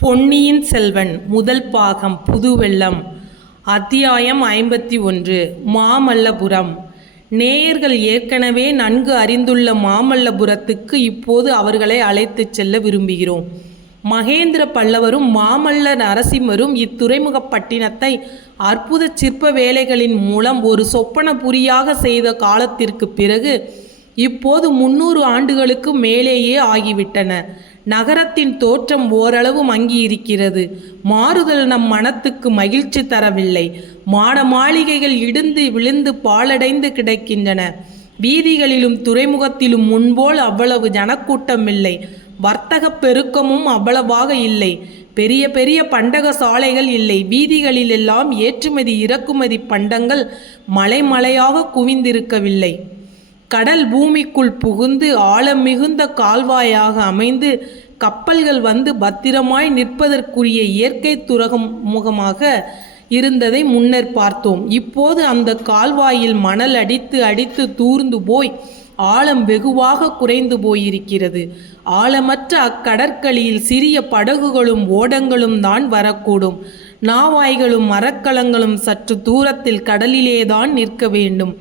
பொன்னியின் செல்வன் முதல் பாகம் புதுவெள்ளம். அத்தியாயம் ஐம்பத்தி ஒன்று மாமல்லபுரம். நேயர்கள் ஏற்கனவே நன்கு அறிந்துள்ள மாமல்லபுரத்துக்கு இப்போது அவர்களை அழைத்துச் செல்ல விரும்புகிறோம். மகேந்திர பல்லவரும் மாமல்ல நரசிம்மரும் இத்துறைமுகப்பட்டினத்தை அற்புத சிற்ப வேலைகளின் மூலம் ஒரு சொப்பனபுரியாக செய்த காலத்திற்கு பிறகு இப்போது முன்னூறு ஆண்டுகளுக்கு மேலேயே ஆகிவிட்டன. நகரத்தின் தோற்றம் ஓரளவு மங்கியிருக்கிறது மாறுதல் நம் மனத்துக்கு மகிழ்ச்சி தரவில்லை. மாட மாளிகைகள் இடிந்து விழுந்து பாழடைந்து கிடக்கின்றன. வீதிகளிலும் துறைமுகத்திலும் முன்போல் அவ்வளவு ஜனக்கூட்டம் இல்லை வர்த்தகப் பெருக்கமும் அவ்வளவாக இல்லை. பெரிய பெரிய பண்டக சாலைகள் இல்லை. வீதிகளிலெல்லாம் ஏற்றுமதி இறக்குமதி பண்டங்கள் மலைமலையாக குவிந்திருக்கவில்லை. கடல் பூமிக்குள் புகுந்து ஆழம் மிகுந்த கால்வாயாக அமைந்து கப்பல்கள் வந்து பத்திரமாய் நிற்பதற்குரிய இயற்கை துரகம் முகமாக இருந்ததை முன்னர் பார்த்தோம். இப்போது அந்த கால்வாயில் மணல் அடித்து அடித்து தூர்ந்து போய் ஆழம் வெகுவாக குறைந்து போயிருக்கிறது. ஆழமற்ற அக்கடற்களில் சிறிய படகுகளும் ஓடங்களும் தான் வரக்கூடும். நாவாய்களும் மரக்கலங்களும் சற்று தூரத்தில் கடலிலேதான் நிற்க வேண்டும்.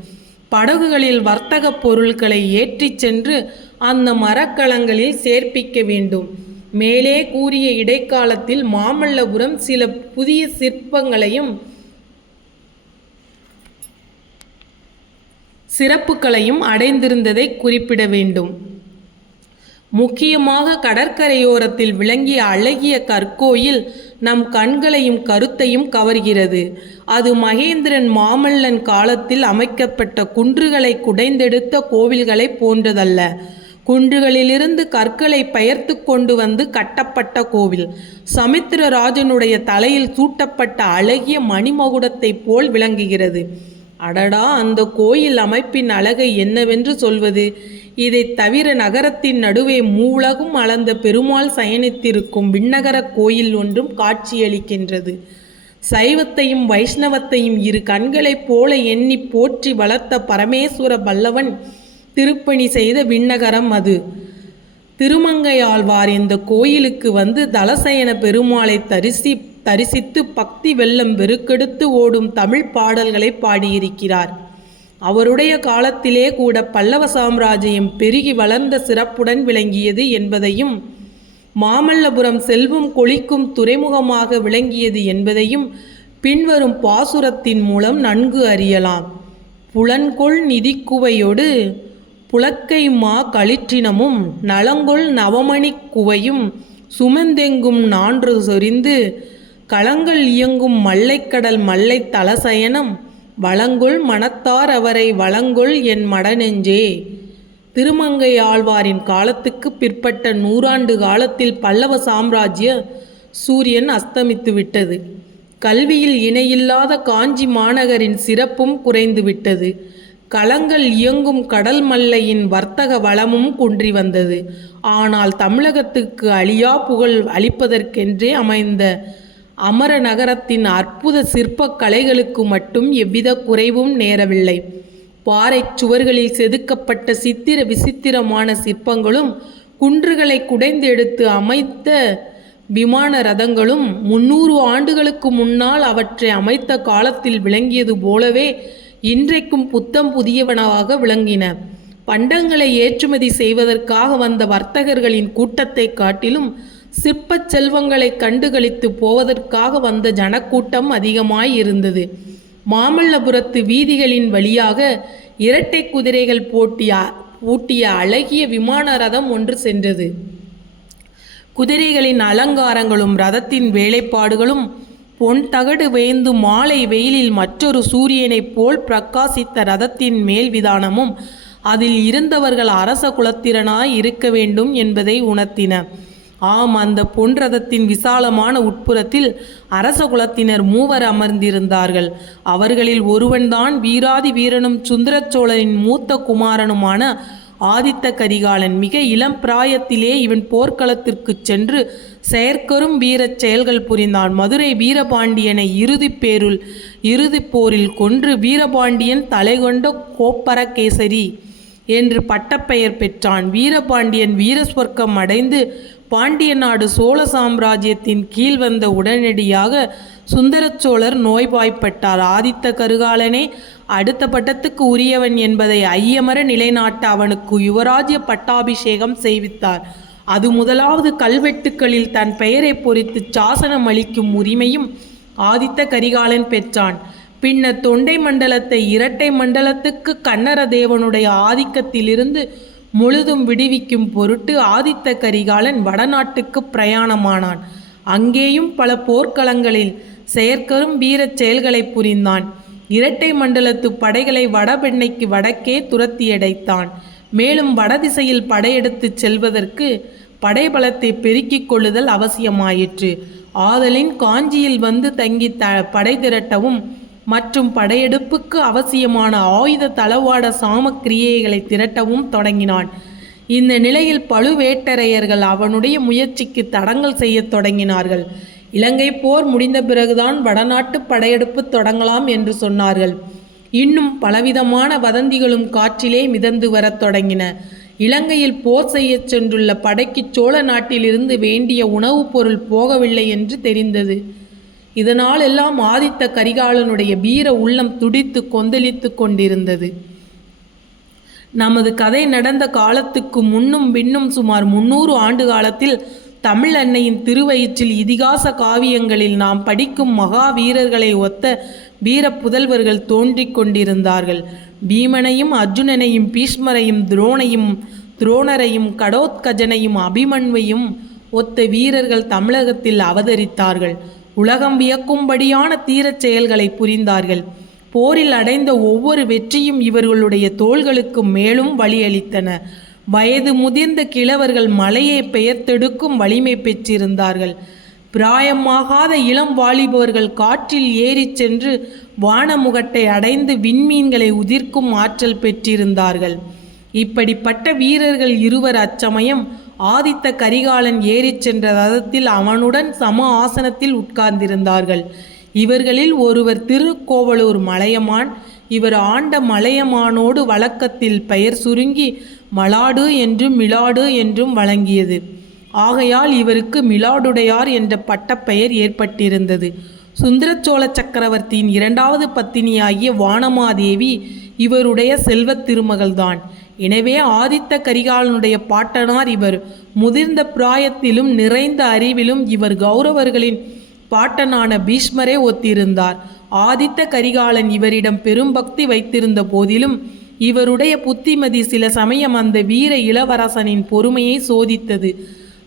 படகுகளில் வர்த்தக பொருட்களை ஏற்றிச் சென்று அந்த மரக்கலங்களில் சேர்ப்பிக்க வேண்டும். மேலே கூறிய இடைக்காலத்தில் மாமல்லபுரம் சில புதிய சிற்பங்களையும் சிறப்புகளையும் அடைந்திருந்ததை குறிப்பிட வேண்டும். முக்கியமாக கடற்கரையோரத்தில் விளங்கிய அழகிய கற்கோயில் நம் கண்களையும் கருத்தையும் கவர்கிறது. அது மகேந்திரன் மாமல்லன் காலத்தில் அமைக்கப்பட்ட குன்றுகளை குடைந்தெடுத்த கோவில்களை போன்றதல்ல. குன்றுகளிலிருந்து கற்களை பெயர்த்து கொண்டு வந்து கட்டப்பட்ட கோவில். சமுத்திரராஜனுடைய தலையில் சூட்டப்பட்ட அழகிய மணிமகுடத்தைப் போல் விளங்குகிறது. அடடா அந்த கோயில் அமைப்பின் அழகை என்னவென்று சொல்வது? இதைத் தவிர நகரத்தின் நடுவே மூலகும் அளந்த பெருமாள் சயனித்திருக்கும் விண்ணகர கோயில் ஒன்றும் காட்சியளிக்கின்றது. சைவத்தையும் வைஷ்ணவத்தையும் இரு கண்களைப் போல எண்ணி போற்றி வளர்த்த பரமேஸ்வர பல்லவன் திருப்பணி செய்த விண்ணகரம் அது. திருமங்கையாழ்வார் இந்த கோயிலுக்கு வந்து தலசயன பெருமாளை தரிசி தரிசித்து பக்தி வெள்ளம் பெருக்கெடுத்து ஓடும் தமிழ் பாடல்களை பாடியிருக்கிறார். அவருடைய காலத்திலே கூட பல்லவ சாம்ராஜ்யம் பெருகி வளர்ந்த சிறப்புடன் விளங்கியது என்பதையும் மாமல்லபுரம் செல்வம் கொளிக்கும் துறைமுகமாக விளங்கியது என்பதையும் பின்வரும் பாசுரத்தின் மூலம் நன்கு அறியலாம். புலன்கொள் நிதிக்குவையோடு புலக்கை மா களிற்றினமும் நலங்கொள் நவமணிக் குவையும் சுமந்தெங்கும் நான்று சொரிந்து களங்கள் இயங்கும் மல்லைக்கடல் மல்லை தலசயனம் வளங்குள் மனத்தார் அவரை வளங்கொள் என் மடநெஞ்சே. திருமங்கை ஆழ்வாரின் காலத்துக்கு பிற்பட்ட நூறாண்டு காலத்தில் பல்லவ சாம்ராஜ்ய சூரியன் அஸ்தமித்து விட்டது. கல்வியில் இணையில்லாத காஞ்சி மாநகரின் சிறப்பும் குறைந்து விட்டது. களங்கள் இயங்கும் கடல் மல்லையின் வர்த்தக வளமும் குன்றி வந்தது. ஆனால் தமிழகத்துக்கு அழியா புகழ் அளிப்பதற்கென்றே அமைந்த அமர நகரத்தின் அற்புத சிற்பக் கலைகளுக்கு மட்டும் எவ்வித குறைவும் நேரவில்லை. பாறைச் சுவர்களில் செதுக்கப்பட்ட சித்திர விசித்திரமான சிற்பங்களும் குன்றுகளை குடைந்தெடுத்து அமைத்த விமான ரதங்களும் முன்னூறு ஆண்டுகளுக்கு முன்னால் அவற்றை அமைத்த காலத்தில் விளங்கியது போலவே இன்றைக்கும் புத்தம் புதியவனவாக விளங்கின. பண்டங்களை ஏற்றுமதி செய்வதற்காக வந்த வர்த்தகர்களின் கூட்டத்தை காட்டிலும் சிற்பச் செல்வங்களை கண்டுகளித்து போவதற்காக வந்த ஜனக்கூட்டம் அதிகமாய் இருந்தது மாமல்லபுரத்து வீதிகளின் வழியாக இரட்டை குதிரைகள் போட்டிய ஊட்டிய அழகிய விமான ரதம் ஒன்று சென்றது. குதிரைகளின் அலங்காரங்களும் ரதத்தின் வேலைப்பாடுகளும் பொன் தகடு வேந்து மாலை வெயிலில் மற்றொரு சூரியனைப் போல் பிரகாசித்த ரதத்தின் மேல் விதானமும் அதில் இருந்தவர்கள் அரச குலத்திறனாய் இருக்க வேண்டும் என்பதை உணர்த்தின. ஆம் அந்த பொன் ரதத்தின் விசாலமான உட்புறத்தில் அரச குலத்தினர் மூவர் அமர்ந்திருந்தார்கள். அவர்களில் ஒருவன்தான் வீராதி வீரனும் சுந்தரச்சோழரின் மூத்த குமாரனுமான ஆதித்த கரிகாலன். மிக இளம் பிராயத்திலே இவன் போர்க்களத்திற்குச் சென்று செயற்கரும் வீரச் செயல்கள் புரிந்தான். மதுரை வீரபாண்டியனை இறுதி பேருள் இறுதி போரில் கொன்று வீரபாண்டியன் தலைகொண்ட கோப்பரகேசரி என்று பட்டப்பெயர் பெற்றான். வீரபாண்டியன் வீரஸ்வர்க்கம் அடைந்து பாண்டிய நாடு சோழ சாம்ராஜ்யத்தின் கீழ் வந்த உடனடியாக சுந்தர சோழர் நோய்வாய்ப்பட்டார். ஆதித்த கருகாலனே அடுத்த பட்டத்துக்கு உரியவன் என்பதை ஐயமர நிலைநாட்ட அவனுக்கு யுவராஜ்ய பட்டாபிஷேகம் செய்வித்தார். அது முதலாவது கல்வெட்டுக்களில் தன் பெயரை பொறித்து சாசனம் அளிக்கும் உரிமையும் ஆதித்த கரிகாலன் பெற்றான். பின்னர் தொண்டை மண்டலத்தை இரட்டை மண்டலத்துக்கு கன்னர தேவனுடைய ஆதிக்கத்திலிருந்து முழுதும் விடுவிக்கும் பொருட்டு ஆதித்த கரிகாலன் வடநாட்டுக்கு பிரயாணமானான். அங்கேயும் பல போர்க்களங்களில் செயற்கரும் வீரச் செயல்களை புரிந்தான். இரட்டை மண்டலத்து படைகளை வடபெண்ணைக்கு வடக்கே துரத்தியடைத்தான். மேலும் வடதிசையில் படையெடுத்துச் செல்வதற்கு படைபலத்தை பெருக்கிக் கொள்ளுதல் அவசியமாயிற்று. ஆதலின் காஞ்சியில் வந்து தங்கி த படை திரட்டவும் மற்றும் படையெடுப்புக்கு அவசியமான ஆயுத தளவாட சாமக்கிரியைகளை திரட்டவும் தொடங்கினான். இந்த நிலையில் பழுவேட்டரையர்கள் அவனுடைய முயற்சிக்கு தடங்கல் செய்யத் தொடங்கினார்கள். இலங்கை போர் முடிந்த பிறகுதான் வடநாட்டு படையெடுப்பு தொடங்கலாம் என்று சொன்னார்கள். இன்னும் பலவிதமான வதந்திகளும் காற்றிலே மிதந்து வரத் தொடங்கின. இலங்கையில் போர் செய்யச் சென்றுள்ள படைக்கு சோழ நாட்டிலிருந்து வேண்டிய உணவுப் பொருள் போகவில்லை என்று தெரிந்தது. இதனால் எல்லாம் ஆதித்த கரிகாலனுடைய வீர உள்ளம் துடித்து கொந்தளித்து கொண்டிருந்தது. நமது கதை நடந்த காலத்துக்கு முன்னும் பின்னும் சுமார் முன்னூறு ஆண்டு காலத்தில் தமிழ் அன்னையின் திருவயிற்றில் இதிகாச காவியங்களில் நாம் படிக்கும் மகா வீரர்களை ஒத்த வீர புதல்வர்கள் தோன்றிக் கொண்டிருந்தார்கள். பீமனையும் அர்ஜுனனையும் பீஷ்மரையும் துரோணையும் துரோணரையும் கடோத்கஜனையும் அபிமன்வையும் ஒத்த வீரர்கள் தமிழகத்தில் அவதரித்தார்கள். உலகம் வியக்கும்படியான தீரச் செயல்களை புரிந்தார்கள். போரில் அடைந்த ஒவ்வொரு வெற்றியும் இவர்களுடைய தோள்களுக்கு மேலும் வழியளித்தன. வயது முதிர்ந்த கிழவர்கள் மலையை பெயர்த்தெடுக்கும் வலிமை பெற்றிருந்தார்கள். பிராயமாகாத இளம் வாலிபவர்கள் காற்றில் ஏறிச் சென்று வானமுகட்டை அடைந்து விண்மீன்களை உதிர்க்கும் ஆற்றல் பெற்றிருந்தார்கள். இப்படிப்பட்ட வீரர்கள் இருவர் அச்சமயம் ஆதித்த கரிகாலன் ஏறிச் சென்ற ரதத்தில் அவனுடன் சம ஆசனத்தில் உட்கார்ந்திருந்தார்கள். இவர்களில் ஒருவர் திருக்கோவலூர் மலையமான். இவர் ஆண்ட மலையமானோடு வழக்கத்தில் பெயர் சுருங்கி மலாடு என்றும் மிலாடு என்றும் வழங்கியது. ஆகையால் இவருக்கு மிலாடுடையார் என்ற பட்டப்பெயர் ஏற்பட்டிருந்தது. சுந்தரச்சோழ சக்கரவர்த்தியின் இரண்டாவது பத்தினியாகிய வானமாதேவி இவருடைய செல்வத் திருமகள்தான். எனவே ஆதித்த கரிகாலனுடைய பாட்டனார் இவர். முதிர்ந்த பிராயத்திலும் நிறைந்த அறிவிலும் இவர் கௌரவர்களின் பாட்டனான பீஷ்மரே ஒத்திருந்தார். ஆதித்த கரிகாலன் இவரிடம் பெரும் பக்தி வைத்திருந்த போதிலும் இவருடைய புத்திமதி சில சமயம் அந்த வீர இளவரசனின் பொறுமையை சோதித்தது.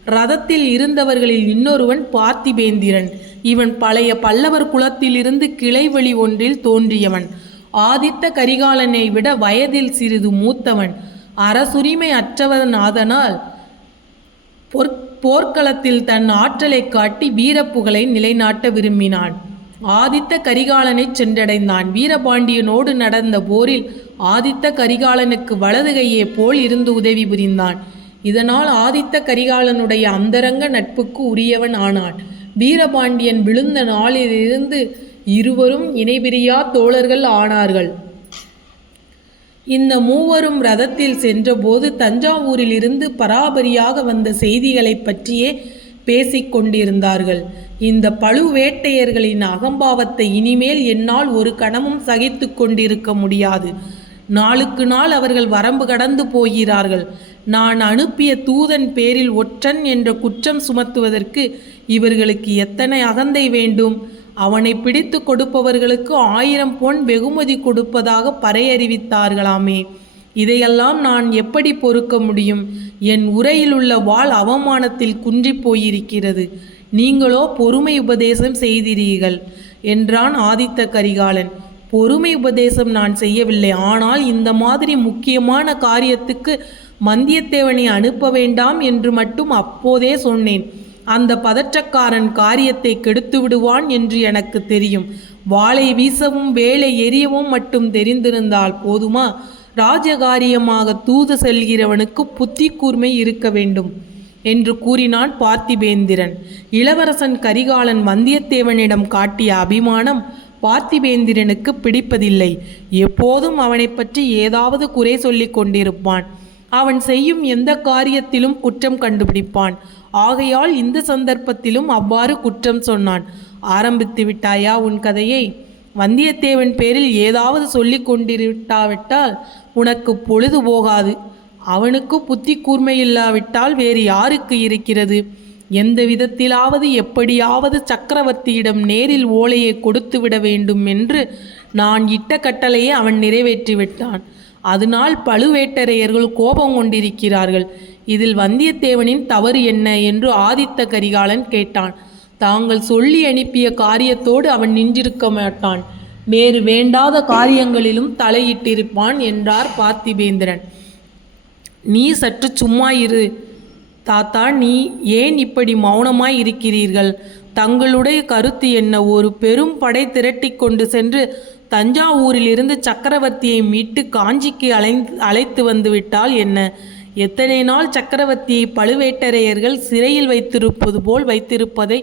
ரதத்தில் இருந்தவர்களில் இன்னொருவன் பார்த்திபேந்திரன். இவன் பழைய பல்லவர் குலத்திலிருந்து கிளைவழி ஒன்றில் தோன்றியவன். ஆதித்த கரிகாலனை விட வயதில் சிறிது மூத்தவன். அரசுரிமை அற்றவன் ஆதனால் பொற் போர்க்களத்தில் தன் ஆற்றலை காட்டி வீரப்புகழை நிலைநாட்ட விரும்பினான். ஆதித்த கரிகாலனை சென்றடைந்தான். வீரபாண்டியனோடு நடந்த போரில் ஆதித்த கரிகாலனுக்கு வலது கையே போல் இருந்து உதவி புரிந்தான். இதனால் ஆதித்த கரிகாலனுடைய அந்தரங்க நட்புக்கு உரியவன் ஆனான். வீரபாண்டியன் விழுந்த நாளிலிருந்து இருவரும் இணைபிரியா தோழர்கள் ஆனார்கள். இந்த மூவரும் ரதத்தில் சென்றபோது தஞ்சாவூரிலிருந்து பராபரியாக வந்த செய்திகளைப் பற்றியே பேசிக் கொண்டிருந்தார்கள். இந்த பழுவேட்டையர்களின் அகம்பாவத்தை இனிமேல் என்னால் ஒரு கணமும் சகித்து கொண்டிருக்க முடியாது. நாளுக்கு நாள் அவர்கள் வரம்பு கடந்து போகிறார்கள். நான் அனுப்பிய தூதன் பேரில் ஒற்றன் என்ற குற்றம் சுமத்துவதற்கு இவர்களுக்கு எத்தனை அகந்தை வேண்டும்? அவனை பிடித்து கொடுப்பவர்களுக்கு ஆயிரம் பொன் வெகுமதி கொடுப்பதாக பறையறிவித்தார்களாமே. இதையெல்லாம் நான் எப்படி பொறுக்க முடியும்? என் உரையில் உள்ள வாள் அவமானத்தில் குன்றி போயிருக்கிறது. நீங்களோ பொறுமை உபதேசம் செய்தீர்கள் என்றான் ஆதித்த கரிகாலன். பொறுமை உபதேசம் நான் செய்யவில்லை. ஆனால் இந்த மாதிரி முக்கியமான காரியத்துக்கு மந்தியத்தேவனை அனுப்ப வேண்டாம் என்று மட்டும் அப்போதே சொன்னேன். அந்த பதற்றக்காரன் காரியத்தை கெடுத்து விடுவான் என்று எனக்கு தெரியும். வாளை வீசவும் வேலை எரியவும் மட்டும் தெரிந்திருந்தால் போதுமா? ராஜகாரியமாக தூது செல்கிறவனுக்கு புத்தி கூர்மை இருக்க வேண்டும் என்று கூறினான் பார்த்திபேந்திரன். இளவரசன் கரிகாலன் வந்தியத்தேவனிடம் காட்டிய அபிமானம் பார்த்திபேந்திரனுக்கு பிடிப்பதில்லை. எப்போதும் அவனை பற்றி ஏதாவது குறை சொல்லிக் கொண்டிருப்பான். அவன் செய்யும் எந்த காரியத்திலும் குற்றம் கண்டுபிடிப்பான். ஆகையால் இந்த சந்தர்ப்பத்திலும் அவ்வாறு குற்றம் சொன்னான். ஆரம்பித்து விட்டாயா உன் கதையை? வந்தியத்தேவன் பேரில் ஏதாவது சொல்லி கொண்டிருட்டாவிட்டால் உனக்கு பொழுது போகாது. அவனுக்கு புத்தி கூர்மையில்லாவிட்டால் வேறு யாருக்கு இருக்கிறது? எந்த விதத்திலாவது எப்படியாவது சக்கரவர்த்தியிடம் நேரில் ஓலையை கொடுத்து விட வேண்டும் என்று நான் இட்ட கட்டளையை அவன் நிறைவேற்றி விட்டான் அதனால் பழுவேட்டரையர்கள் கோபம் கொண்டிருக்கிறார்கள். இதில் வந்தியத்தேவனின் தவறு என்ன என்று ஆதித்த கரிகாலன் கேட்டான். தாங்கள் சொல்லி அனுப்பிய காரியத்தோடு அவன் நின்றிருக்க மாட்டான். வேறு வேண்டாத காரியங்களிலும் தலையிட்டிருப்பான் என்றார் பார்த்திபேந்திரன். நீ சற்று சும்மா இரு தாத்தா நீ ஏன் இப்படி மௌனமாய் இருக்கிறீர்கள்? தங்களுடைய கருத்து என்ன? ஒரு பெரும் படை திரட்டி கொண்டு சென்று தஞ்சாவூரிலிருந்து சக்கரவர்த்தியை மீட்டு காஞ்சிக்கு அலை அழைத்து வந்துவிட்டால் என்ன? எத்தனை நாள் சக்கரவர்த்தியை பழுவேட்டரையர்கள் சிறையில் வைத்திருப்பது போல் வைத்திருப்பதை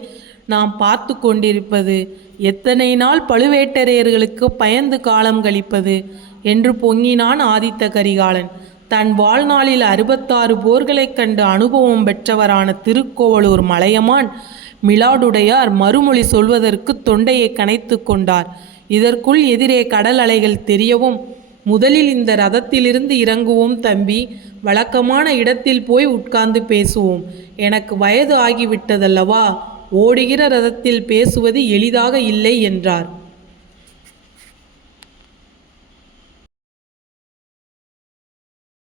நாம் பார்த்து கொண்டிருப்பது? எத்தனை நாள் பழுவேட்டரையர்களுக்கு பயந்து காலம் கழிப்பது? என்று பொங்கினான் ஆதித்த கரிகாலன். தன் வாழ்நாளில் அறுபத்தாறு போர்களைக் கண்டு அனுபவம் பெற்றவரான திருக்கோவலூர் மலையமான் மிலாடுடையார் மறுமொழி சொல்வதற்கு தொண்டையை கனைத்து கொண்டார். இதற்குள் எதிரே கடல் அலைகள் தெரியவும் முதலில் இந்த ரதத்திலிருந்து இறங்குவோம் தம்பி வழக்கமான இடத்தில் போய் உட்கார்ந்து பேசுவோம். எனக்கு வயது ஆகிவிட்டதல்லவா? ஓடுகிற ரதத்தில் பேசுவது எளிதாக இல்லை என்றார்.